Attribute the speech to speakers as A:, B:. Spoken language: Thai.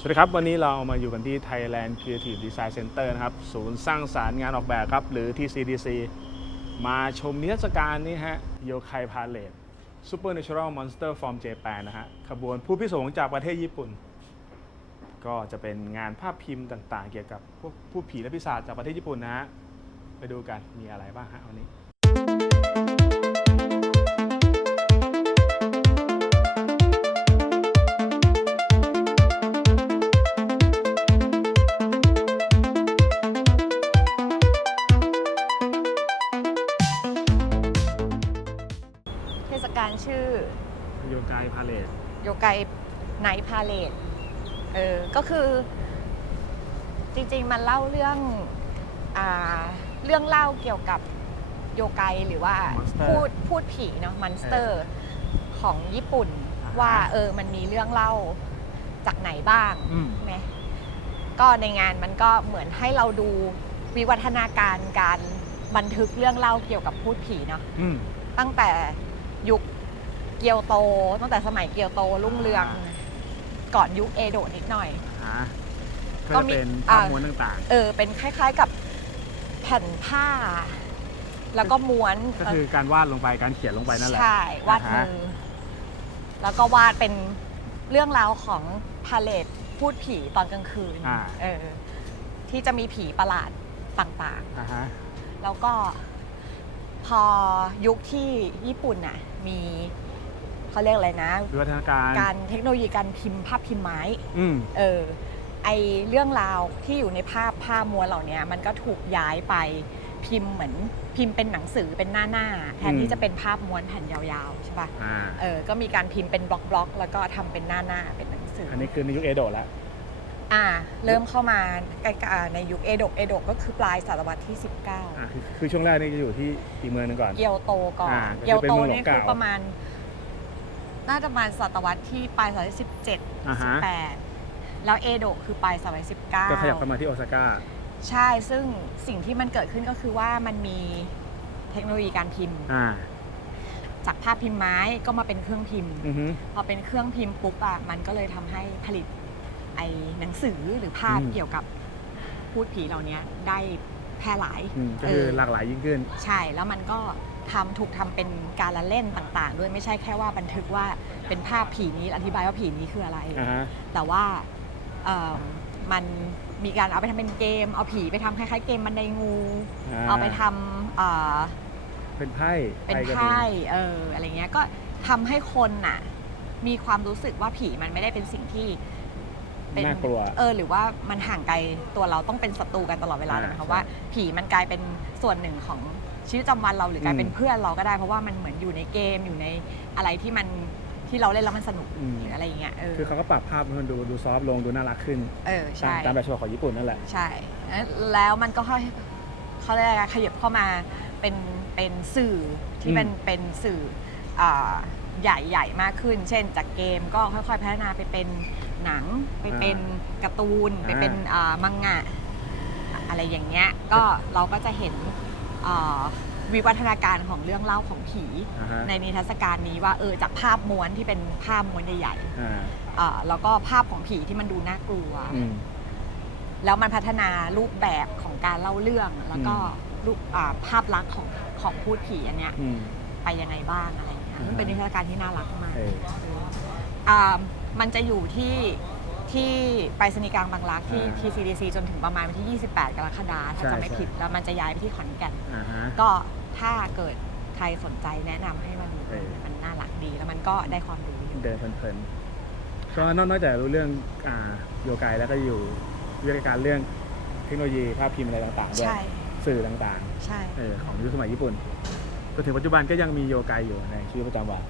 A: สวัสดีครับ วันนี้เรามาอยู่กันที่ Thailand Creative Design Center นะครับ ศูนย์สร้างสารรค์งานออกแบบครับ หรือที่ CDC มาชมนิทรรศการนี้ฮะโยคายพาเลต Supernatural Monster from Japan นะฮะ ขบวนผู้พิสงจากประเทศญี่ปุ่น ก็จะเป็นงานภาพพิมพ์ต่างๆ เกี่ยวกับพวกผู้ผีและปีศาจจากประเทศญี่ปุ่นนะฮะ ไปดูกันมีอะไรบ้างฮะวันนี้า
B: ลชื่อ
A: โยคายพาเลต
B: โยไกไนท์พาเลตเออ ก็คือ จริงๆ มันเล่าเรื่องอ่าเรื่องเล่าเกี่ยวกับโยไกหรือว่า
A: Monster
B: พูดพูดผีเนาะมันสเตอร์ของญี่ปุ่น
A: อ่าฮะ
B: ว่าเออมันมีเรื่องเล่าจากไหนบ้าง
A: อืม
B: ใช่ไหมก็ในงานมันก็เหมือนให้เราดูวิวัฒนาการการบันทึกเรื่องเล่าเกี่ยวกับพูดผีเนาะ
A: อืม
B: ตั้งแต่ยุค เกียวโต ตั้งแต่สมัยเกียวโตรุ่งเรือง
A: อ่า
B: ก่อนยุคเอโดะนิดหน่อย
A: ฮะ
B: ก็
A: ก็
B: มี
A: เป็น
B: อ่า
A: ภาพม้วนต่าง
B: เออ เป็นคล้ายๆกับแผ่นผ้า แล้วก็ม้วน
A: ๆ ก็คือการวาดลงไปการเขียนลงไปนั่นแหละ
B: ใช่ วาด
A: อ่าฮะ
B: มือ แล้วก็วาดเป็นเรื่องราวของพาเลตพูดผีตอนกลางคืน
A: อ่า
B: เออที่จะมีผีประหลาดต่าง
A: อ่าฮะ
B: ๆ แล้วก็พอยุคที่ญี่ปุ่นน่ะมี เขาเรียกอะไรนะ
A: วิวัฒนาการ
B: การเทคโนโลยีการพิมพ์ภาพพิมพ์ไม้
A: อืม
B: เออไอเรื่องราวที่อยู่ในภาพภาพม้วนเหล่านี้มันก็ถูกย้ายไปพิมพ์เหมือนพิมพ์เป็นหนังสือเป็นหน้าหน้าๆแทน
A: อื
B: ที่
A: ม
B: จะเป็นภาพม้วนแผ่นยาวๆใช่ปะ
A: อ่า
B: เออก็มีการพิมพ์เป็นบล็อกบล็อกๆแล้วก็ทำเป็นหน้าหน้าๆเป็นหนังสือ
A: อั
B: อั
A: นนี้คือในยุคเอโดะแล้ว
B: อ่าเริ่มเข้ามาใกล้ๆอ่าในยุคเอโดะเอโดะก็คือปลายศตวรรษที่
A: อ่าคือคือช่วงแรกนี่จะอยู่ที่อีกเมืองหนึงก่อน
B: 19เกียวโตก่อน
A: อ่าก็คือ
B: เกียวโต
A: เป็นเมืองหลวง
B: นี่คือ
A: เก่า
B: ประมาณ น่าจะประมาณศตวรรษที่ปลายศตวรรษที่17
A: อ่าฮะ
B: 18แล้วเอโดะคือปลายศตวรรษที่19
A: ก็ขยับเข้ามาที่โอซาก้า
B: ใช่ ซึ่งสิ่งที่มันเกิดขึ้นก็คือว่ามันมีเทคโนโลยีการพิมพ์
A: อ่า
B: จากภาพพิมพ์ไม้ก็มาเป็นเครื่องพิมพ์
A: อือฮึ
B: พอเป็นเครื่องพิมพ์ปุ๊บอะมันก็เลยทำให้ผลิตไอ้หนังสือหรือภาพ
A: อืม
B: เกี่ยวกับพูดผีเหล่านี้ได้แพร่หลาย
A: อืมก็คือ
B: เออ
A: หลากหลายยิ่งขึ้น
B: ใช่แล้วมันก็ ทำถูกทำเป็นการละเล่นต่างๆ ด้วยไม่ใช่แค่ว่าบันทึกว่าเป็นภาพผีนี้อธิบายว่าผีนี้คืออะไร
A: อ่าฮะ
B: แต่ว่าเอิ่มมันมีการเอาไปทำเป็นเกม เอาผีไปทำคล้ายๆเกมบันไดงู เอาไปทำเอ่อ
A: เป็นไพ่
B: เป็น
A: กระ
B: ไพ่เอออะไรเงี้ยก็ทำให้คนน่ะ มีความรู้สึกว่าผีมันไม่ได้เป็นสิ่งที่
A: ดิ่งน่ากลัว
B: เออหรือว่ามันห่างไกลตัวเราต้องเป็นศัตรูกันตลอดเวลา
A: อ่า
B: แต่หมายความ
A: ใช่
B: ว่า ผีมันกลายเป็นส่วนหนึ่งของ ชีวิตประจำวันเราหรือกลายเป็น
A: อืม
B: เพื่อนเราก็ได้ เพราะว่ามันเหมือนอยู่ในเกมอยู่ในอะไรที่มันที่เราเล่นแล้วมันสนุก
A: อืม
B: หรืออะไรอย่างเงี้ยเออ
A: คือเขาก็ปรับภาพให้มันดูดูซอฟต์ลงดูน่ารักขึ้น
B: เออ
A: ตาม
B: ใช่
A: ตามแบบฉบับของญี่ปุ่นนั่นแหละ
B: ใช่แล้วมันก็ค่อยเขาเรียกอะไรขยับเข้ามาเป็นเป็นสื่อที่เป็น
A: อืม
B: เป็นสื่ออ่าใหญ่ใหญ่มากขึ้น เช่นจากเกมก็ค่อยๆพัฒนาไปเป็นหนังไปเป็นการ์ตูน ไปเป็นอ่ามังงะ อะไรอย่างเงี้ยก็เราก็จะเห็น อ่าวิวัฒนาการของเรื่องเล่าของผี
A: อ่าฮะ
B: ในนิทรรศการนี้ว่าเออจากภาพม้วนที่เป็นภาพม้วนใหญ่
A: อ่า
B: ๆอ่าแล้วก็ภาพของผีที่มันดูน่ากลัว
A: อืม
B: แล้วมันพัฒนารูปแบบของการเล่าเรื่อง แล้วก็รูปอ่าภาพลักษณ์ของของพูดผีอันเนี้ย
A: อืม
B: ไปยังไงบ้างอะไรอย่างเงี้ย
A: อ่าฮะ
B: มันเป็นนิทรรศการที่น่ารักมาก
A: เออ
B: เอออ่ามันจะอยู่ที่ ที่ไปรษณีย์กลางบางรักที่
A: อ่า
B: TCDC จนถึงประมาณวันที่ 28 กรกฎาคมถ้า
A: ใช่
B: จะไม่
A: ใช่
B: ผิดแล้วมันจะย้ายไปที่ขอนแก่น
A: อ่าฮะ
B: ก็ถ้าเกิดใครสนใจแนะนำให้มาดู
A: เออ
B: มันน่ารักดีแล้วมันก็ได้ความรู้อยู่
A: เดินเพลินๆก็นอกนอกจากรู้เรื่องอ่าโยไกแล้วก็อยู่วิทยาการเรื่องเทคโนโลยีภาพพิมพ์อะไรต่างๆด้วย
B: ใช่
A: สื่อต่าง
B: ใช่
A: ๆเออของยุคสมัยญี่ปุ่นจนถึงปัจจุบันก็ยังมีโยไกอยู่ในชีวิตประจำวัน